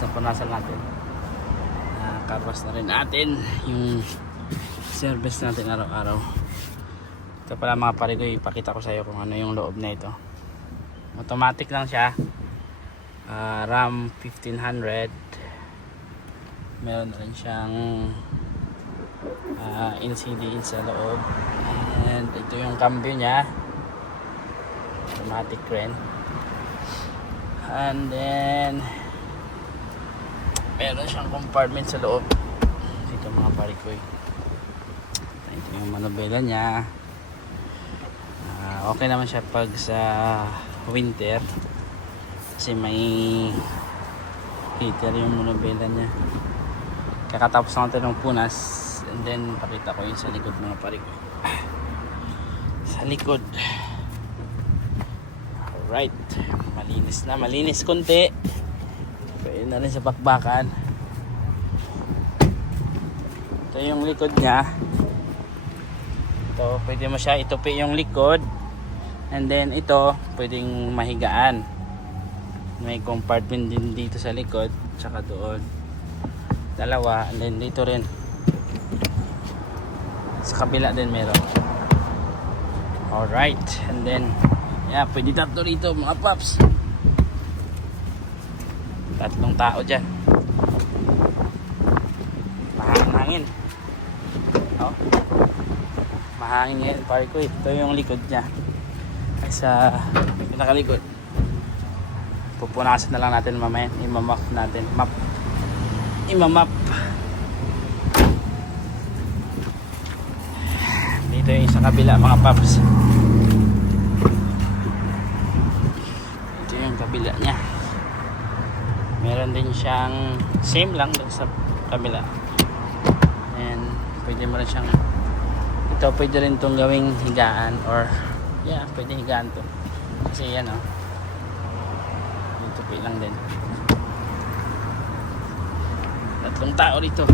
na punasan natin. Carwash na rin natin yung service natin araw-araw. Ito pala mga pare ko, ipakita ko sa iyo kung ano yung loob na ito. Automatic lang siya. RAM 1500. Meron na rin siyang LCD sa loob. And ito yung cambio niya. Automatic rin. And then meron siyang compartment sa loob dito mga pare ko. Ito yung manubela niya. Okay naman siya pag sa winter kasi may heater yung manubela niya. Kakatapos natin ng punas, and then pakita ko yung sa likod mga pare ko. Sa likod, alright, malinis konti. Pwede na rin sa bakbakan. Ito yung likod niya. Ito, pwede mo siya itupi yung likod. And then ito, pwedeng mahigaan. May compartment din dito sa likod, tsaka doon. Dalawa, and then dito rin. Sa kabila din meron. Alright, and then yeah, pwede tatlo rito mga paps. Tatlong tao dyan. Mahangin. Oh. Mahangin ngayon pare ko. Ito yung likod niya. Ay sa pinakalikod. Pupunasan na lang natin mamaya. Imamap natin. Imamap. Dito yung sa kabila mga paps. Ito yung kabila niya. Meron din siyang same lang dun sa kabila. And pwede mo rin siyang ito pwede rin itong gawing higaan or yeah, pwede higaan to kasi yan o dito pwede lang din. Tatlong tao rito.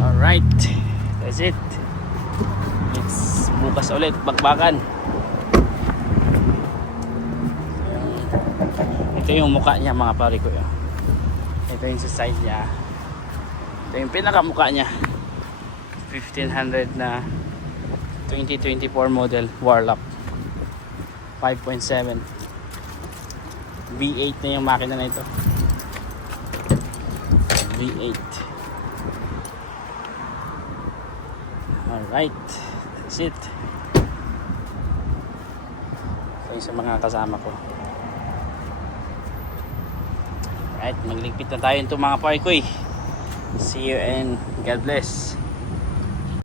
Alright, that's it. It's bukas ulit bakbakan. Ito yung mukha niya mga pare ko. Ito yung sa side niya. Ito yung pinakamukha niya. 1500 na 2024 model Warlock 5.7 V8 na yung makina na ito. V8. Alright, that's it. Ito yung sa mga kasama ko. Alright, magligpit na tayo ito mga pare ko. See you and God bless.